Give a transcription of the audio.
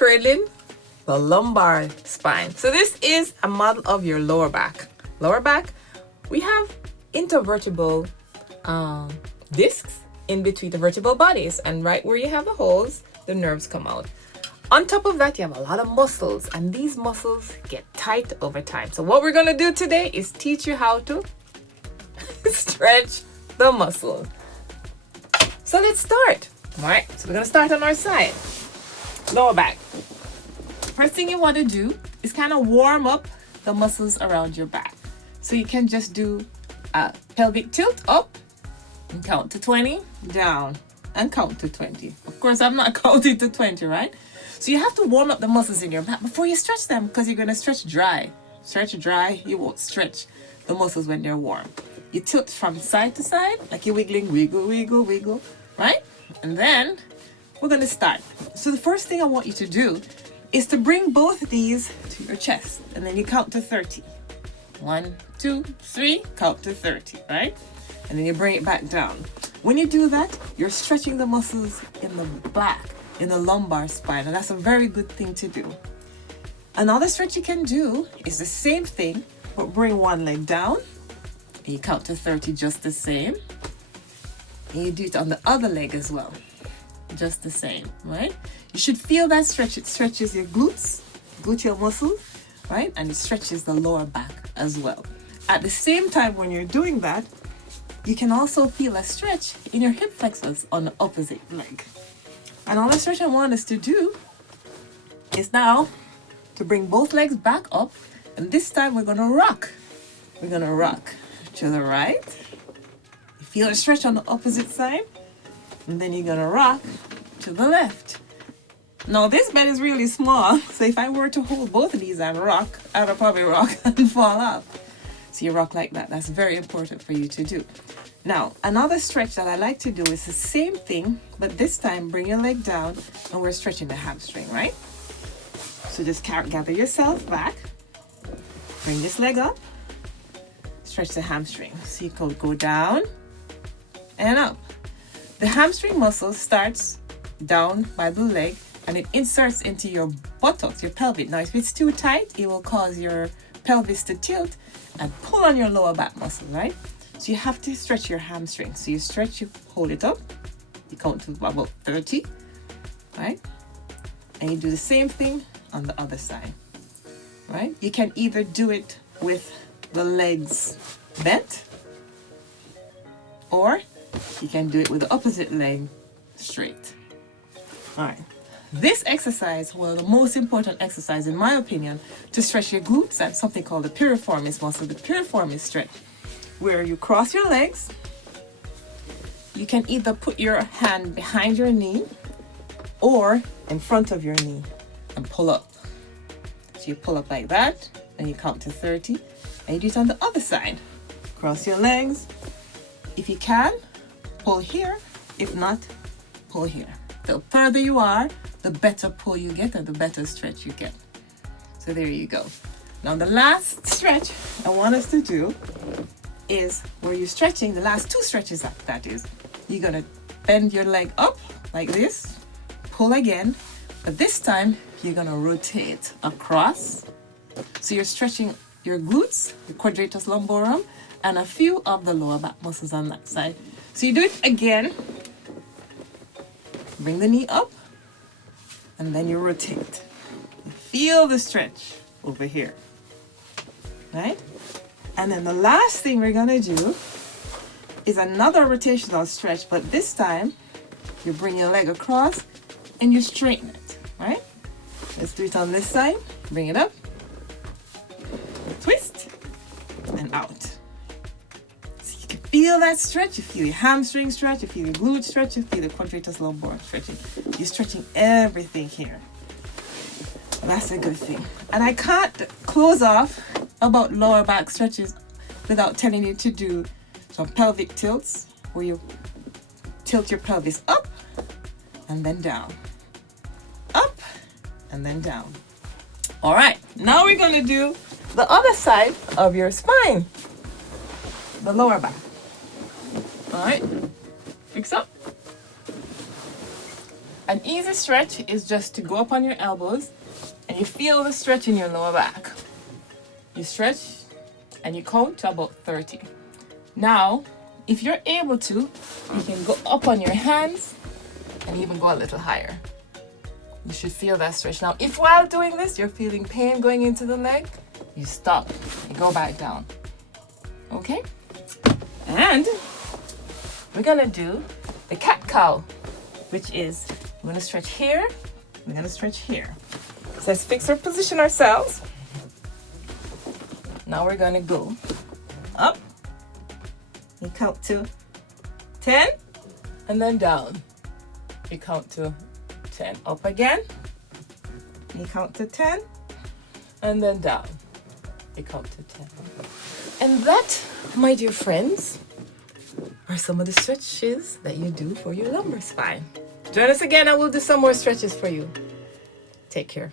cradling the lumbar spine. So this is a model of your lower back. Lower back, we have intervertebral discs in between the vertebral bodies, and right where you have the holes, the nerves come out. On top of that, you have a lot of muscles, and these muscles get tight over time. So what we're going to do today is teach you how to stretch the muscle. So let's start. All right, so we're going to start on our side. Lower back. First thing you want to do is kind of warm up the muscles around your back. So you can just do a pelvic tilt up and count to 20, down and count to 20. Of course, I'm not counting to 20, right? So you have to warm up the muscles in your back before you stretch them, because you're going to stretch dry. Stretch dry, you won't stretch the muscles when they're warm. You tilt from side to side, like you're wiggling, wiggle, wiggle, wiggle, right? And then we're going to start. So the first thing I want you to do is to bring both of these to your chest, and then you count to 30. 1, 2, 3, count to 30, right? And then you bring it back down. When you do that, you're stretching the muscles in the back, in the lumbar spine, and that's a very good thing to do. Another stretch you can do is the same thing, but bring one leg down, and you count to 30 just the same. And you do it on the other leg as well, just the same, right? You should feel that stretch. It stretches your glutes, gluteal muscles, right? And it stretches the lower back as well. At the same time, when you're doing that, you can also feel a stretch in your hip flexors on the opposite leg. Another stretch I want us to do is now to bring both legs back up, and this time we're going to rock. We're going to rock to the right. You feel a stretch on the opposite side, and then you're going to rock to the left. Now this bed is really small, so if I were to hold both of these and rock, I would probably rock and fall off. So you rock like that. That's very important for you to do. Now, another stretch that I like to do is the same thing, but this time bring your leg down and we're stretching the hamstring, right? So just gather yourself back, bring this leg up, stretch the hamstring. So you could go down and up. The hamstring muscle starts down by the leg and it inserts into your buttocks, your pelvis. Now, if it's too tight, it will cause your pelvis to tilt and pull on your lower back muscle, right? So you have to stretch your hamstring. So you stretch, you hold it up, you count to about 30, right? And you do the same thing on the other side, right? You can either do it with the legs bent, or you can do it with the opposite leg straight. All right. This exercise, well, the most important exercise, in my opinion, to stretch your glutes and something called the piriformis muscle. The piriformis stretch, where you cross your legs. You can either put your hand behind your knee or in front of your knee and pull up. So you pull up like that, and you count to 30, and you do it on the other side. Cross your legs. If you can, pull here. If not, pull here. The further you are, the better pull you get and the better stretch you get. So there you go. Now the last stretch I want us to do is where you're stretching, the last two stretches that is, you're gonna bend your leg up like this, pull again, but this time you're gonna rotate across. So you're stretching your glutes, your quadratus lumborum, and a few of the lower back muscles on that side. So you do it again, bring the knee up, and then you rotate. You feel the stretch over here, right? And then the last thing we're gonna do is another rotational stretch, but this time you bring your leg across and you straighten it, right? Let's do it on this side. Bring it up, twist, and out. So you can feel that stretch. You feel your hamstring stretch, you feel your glute stretch, you feel the quadratus lumborum stretching. You're stretching everything here. That's a good thing. And I can't close off about lower back stretches without telling you to do some pelvic tilts, where you tilt your pelvis up and then down, up and then down. All right, now we're going to do the other side of your spine, the lower back. All right, fix up. An easy stretch is just to go up on your elbows and you feel the stretch in your lower back. You stretch and you count to about 30. Now, if you're able to, you can go up on your hands and even go a little higher. You should feel that stretch. Now, if while doing this, you're feeling pain going into the leg, you stop, you go back down. Okay? And we're gonna do the cat-cow, which is, we're gonna stretch here, we're gonna stretch here. So let's fix our position ourselves. Now we're gonna go up, you count to 10, and then down. You count to 10, up again, you count to 10, and then down. You count to 10. And that, my dear friends, are some of the stretches that you do for your lumbar spine. Join us again and we'll do some more stretches for you. Take care.